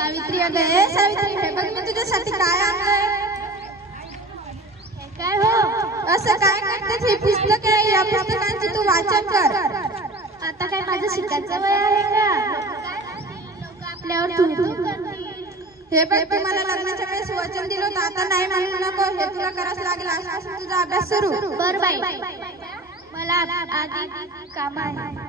सावित्री अगं हे सावित्री हे बघ मी तुझ्यासाठी काय आणलंय. काय हो असं काय करतेस. ही पुस्तक आहे या पुस्तकांची तू वाचन कर. आता काय माझं शिकायचं वय आहे का. आपल्यावर तू हे बघ तू मला लग्नाच्या वेळेस वचन दिलं होतं आता नाही म्हणू नको. हे तुला करावंच लागेल. असं तुझा अभ्यास सुरू. बरं बाई मला आधी काम आहे.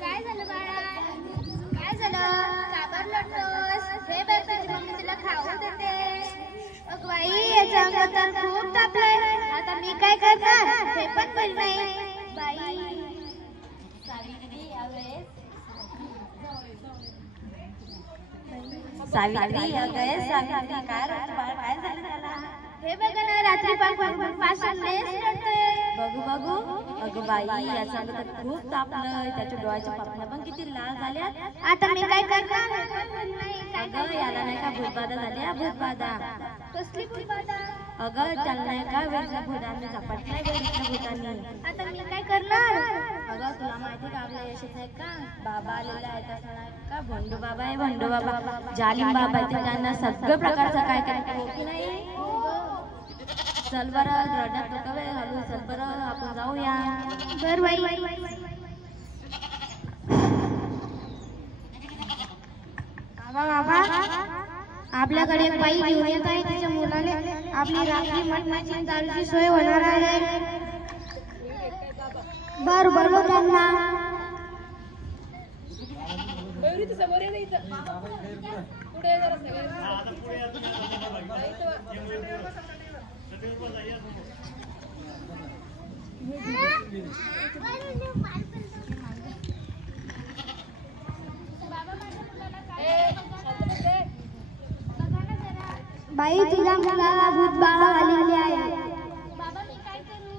काय झालं बाळा काय झालं का बरं लढतोस. हे बघ तुझी मम्मी तुला खाऊ देते. अग बाई याच्या अंगात तर खूप तापलंय. आता मी काय करणार हे पण बरं नाही बाई. सावित्री सावित्री काय झालं त्याला. हे बघा ना रात्री पासून बघू बघू. अगं बाई याचा तर खूप तापलंय. त्याच्या डोळ्याच्या पापण्या पण किती लाल झाल्या. आता मी काय करणार. अगं याला नाही का भूतबाधा झाल्या. भूतबाधा कसली भूतबाधा. अगं त्याला नाही का वेगळ्या भूतांनी झपाटल्या वेगळ्या भूतांनी. आता मी काय करणार. अगं तुला माहिती का आपल्या यशात नाही का बाबा आलेला आहे. त्याचा नाही का भंडू बाबा आहे. भंडू बाबा जालिम बाबा आहे. त्यांना सगळं प्रकारचं काय काय की नाही. चल बरं रडत नको बे हळू. चल बरं आपण जाऊया. बर बाई बाबा आपल्याकडे एक बाई घेऊन येत आहे. तिच्या मुलाने आपली रात्री मटणाची दारूची सोय होणार आहे. बर बोलव त्यांना. बाई तुझ्या मुलाला भूत बाळा आलेली आहे. बाबा मी काय करू.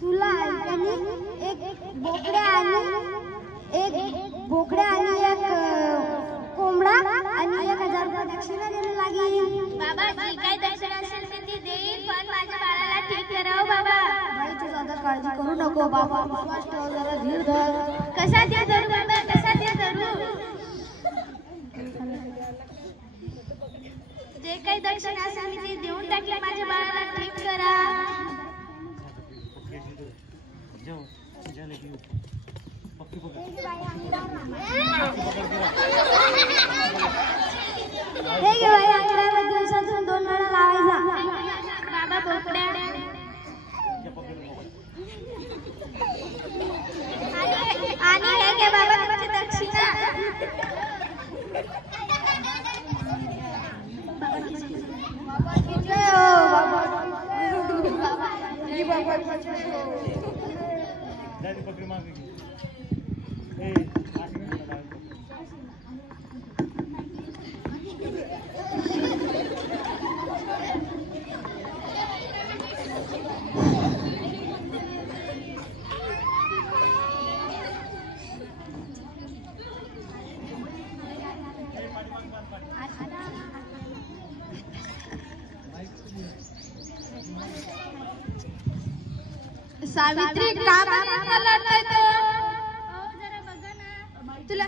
तुला एक बोकड्या आणि एक कोंबडा आणि 1000 रुपये दक्षिणा द्यायला लागेल. बाबा जी काय दक्षिणा असेल ती देईल पण माझ्या बाळाला ठीक करावं. बाबा बाई तू ज्यादा काळजी करू नको. बाबा विश्वास ठेव जरा धीर धर. कसा द्या धरू बाबा कसा द्या धरू. जे काही दक्षिणा असेल ती देऊन टाकले. माझ्या बाळाला ठीक करा. हे घे बाई अंगणाला दिवसातून 2 वेळा लावायचा. बाबा बोकड्या आणि हे घे बाबा तुमची दक्षिणा. सावित्री का लढताय तो. तुला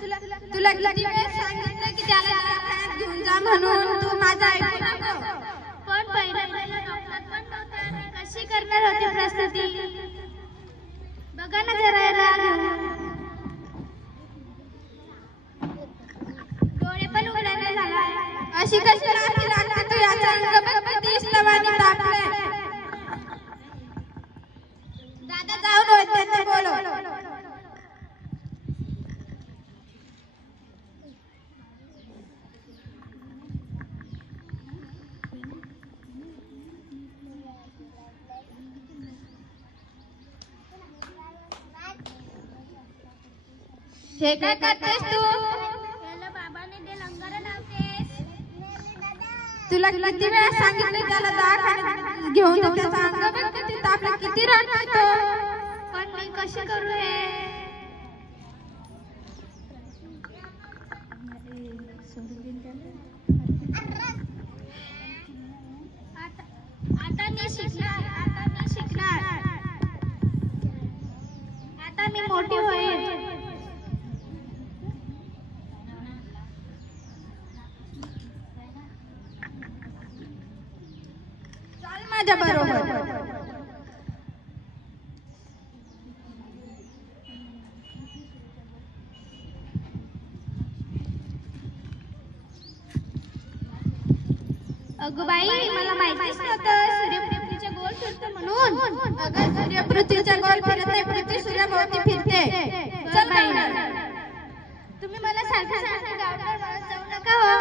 किती वेळेस सांगितलं की त्याला दवाखान्यात घेऊन जा म्हणून. तू माझं ऐकू नको. पण पहिला डॉक्टर पण नव्हता. कशी करणार होती प्रस्तुती. बघा ना जरा याला डोळे पण उघडे नाही झाला. अशी कशी राखी लागते तू. याचा अंग बघ किती इस्तवानी तापले. दादा जाऊन वैद्यांना बोलव. हे काय करतेस तू. बाबाने ते लंगर लावतेस. तुला किती वेळा सांगितलं त्याला दवाखान्यात घेऊन जा. त्याचा अंग बघ किती तापला. किती रडतोय तो. पण मी कशी करू हे. आता मी शिकणार. आता मी मोठी होईल. चाल माझ्या बरोबर. अगं बाई, मला माहितीच नव्हतं सूर्यपृथ्वीच्या गोल फिरतो म्हणून. अगं सूर्य पृथ्वीच्या गोल फिरत नाही, पृथ्वी सूर्याभोवती फिरते. चल बाई. तुम्ही मला सारखं गावाला म्हणत जाऊ नका हो.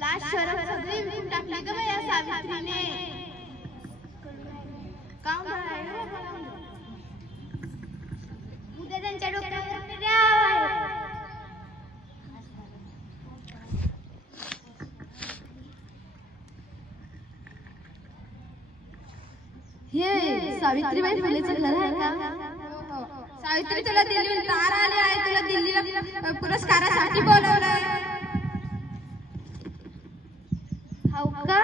लाज शरम सगळी विकून टाकली ग या सावित्रीने. काम उद्या त्यांच्या डोक्यावर द्या. हे सावित्रीबाई फुलेचं घर आहे का? सावित्री, तुला दिल्लीहून तार आले आहे. तुला दिल्लीला पुरस्कारासाठी बोलवलंय. हो का?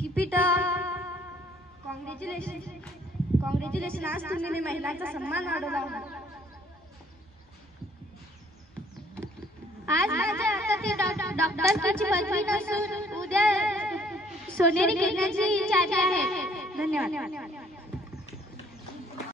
किपीट कॉंग्रॅच्युलेशन. आज तुम्ही महिलांचा सन्मान वाढवला. आज माझ्या हातात डॉक्टरची पदवी नसून उद्या सोनेरी घेण्याची चावी आहे. धन्यवाद.